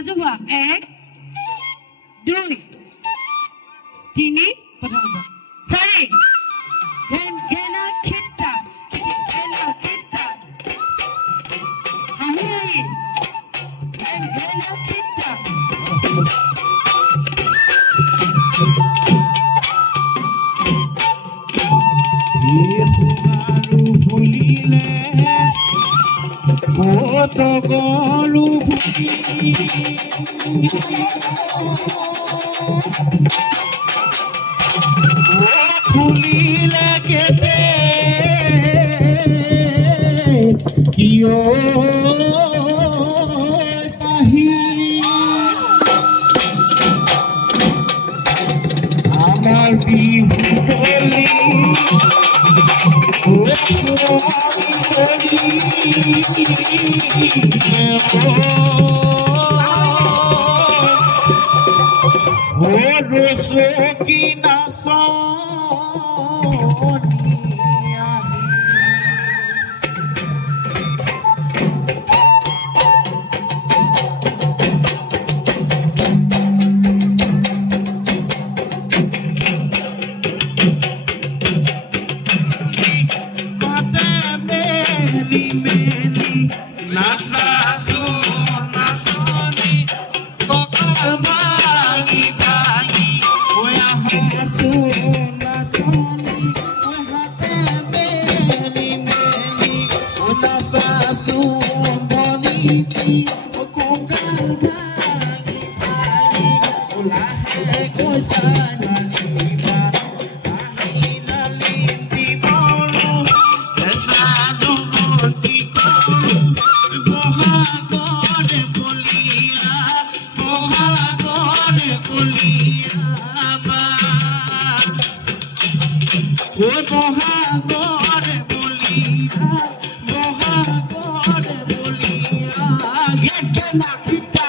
সাজু হোৱা 1 2 3 প্ৰথম 4 ঘেনা খিটা ঘেনা খিটা হাঁহি হাঁহি ঘেনা খিটা ফুলিলে কত গৰু ফুলিলে কেতে কিয় পাহি আমার বিহু গলি কি নাচ নাচো নাচনি ককাল ভাঙি ভাঙি নাচো নাচনি হাতে মেলি মেলি নাচাছো বনিতি ককাল ভাঙি ভাঙি লাহে কৈছা নানিবা আহি নালি দিবলো এসানো মতি কৰো বহাগৰে বলিয়া বহাগৰে বলিয়া বা ও বহাগৰে বলিয়া বহাগৰে বলিয়া ঘেনা খিটা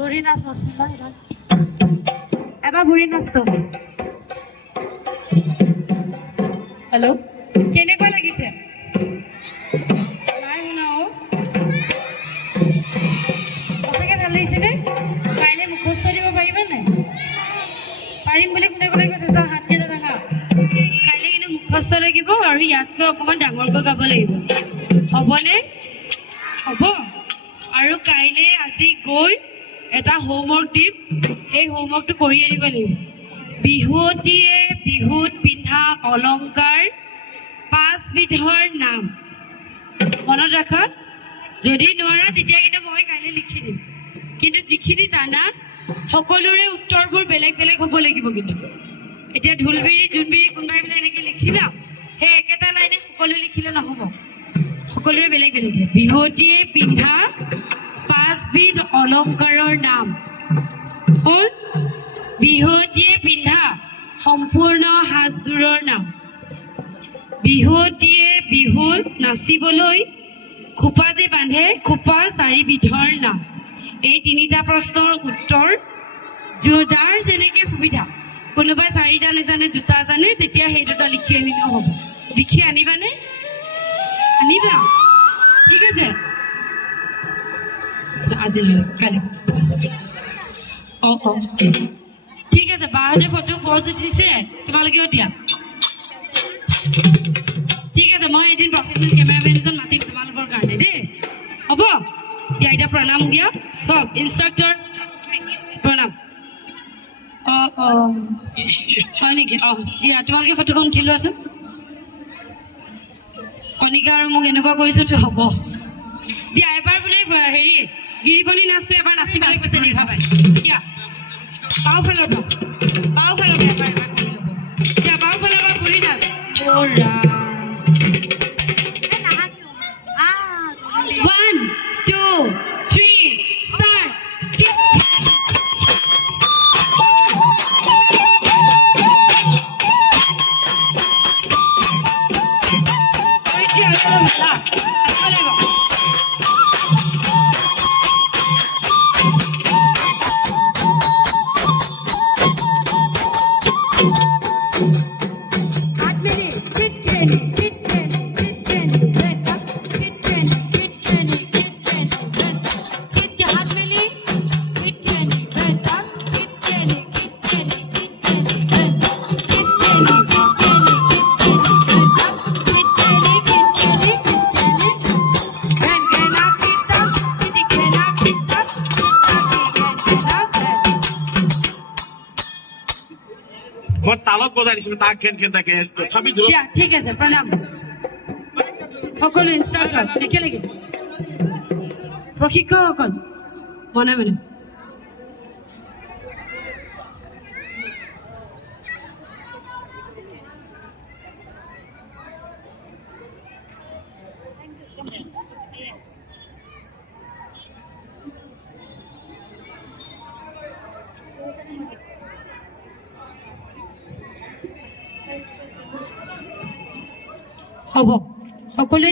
বুঢ়ী নাচ মছলা এবাৰ বুঢ়ী নাচটো হেল্ল' কেনেকুৱা লাগিছে নাই শুনা সঁচাকৈ ভাল লাগিছেনে কাইলৈ মুখস্থ দিব পাৰিবা নাই পাৰিম বুলি কোনে কোনে কৈছে চা হাতকেইটা ডাঙা কাইলৈ কিন্তু মুখস্থ লাগিব আৰু ইয়াতকৈ অকণমান ডাঙৰকৈ গাব লাগিব হ'বনে হ'ব আৰু কাইলৈ আজি গৈ এটা হোমৱৰ্ক দিম এই হোমৱৰ্কটো কৰি আনিব লাগিব বিহুত পিন্ধা অলংকাৰ 5 বিধৰ নাম মনত ৰাখা যদি নোৱাৰা তেতিয়া কিন্তু মই কাইলৈ লিখি দিম কিন্তু যিখিনি জানা সকলোৰে উত্তৰবোৰ বেলেগ বেলেগ হ'ব লাগিব কিন্তু এতিয়া ঢোলবিৰি জোনবিৰি কোনোবাই বোলে এনেকৈ লিখিলা সেই একেটা লাইনে সকলোৱে লিখিলে নহ'ব সকলোৰে বেলেগ বেলেগ বিহুৱতীয়ে পিন্ধা 5 বিধ অলংকাৰৰ নাম হ'ল বিহুৱতীয়ে পিন্ধা সম্পূৰ্ণ সাজযোৰৰ নাম বিহুৱতীয়ে বিহুত নাচিবলৈ খোপা যে বান্ধে খোপা 4 বিধৰ নাম এই তিনিটা প্ৰশ্নৰ উত্তৰ যাৰ যেনেকৈ সুবিধা কোনোবাই 4টা নেজানে 2টা জানে তেতিয়া সেই 2টা লিখি আনিলেও হ'ব লিখি আনিবানে আনিবা ঠিক আছে আজিলৈ কালি ঠিক আছে বাহঁতে ফটো পজ উঠিছে তোমালোকেও দিয়া ঠিক আছে মই এদিন প্ৰফেচনেল কেমেৰামেন এজন মাতিম তোমালোকৰ কাৰণে দেই হ'ব দিয়া এতিয়া প্ৰণাম দিয়া চব ইনষ্ট্ৰাক্টৰ প্ৰণাম হয় নেকি দিয়া তোমালোকে ফটোখন উঠি লোৱাচোন কণিকা আৰু মোক এনেকুৱা কৰিছোতো হ'ব দিয়া এবাৰ বোলে হেৰি গিৰিপণী নাচটো এবাৰ নাচিবলৈ কৈছে নিভা পাই দিয়া বাওঁফালৰ পৰা এবাৰ কৰি ল'ব দিয়া বাওঁফালৰ পৰা ঘূৰি নাচ One, 2, 3, start. মই তালত বজাই দিছিলো তাক খেন খেন থাকে তথাপি জোৰত দিয়া ঠিক আছে প্ৰণাম সকলো ইনষ্ট্ৰাক্টৰ একেলগে প্ৰশিক্ষকসকল মনে মনে হ'ব সকলোৱে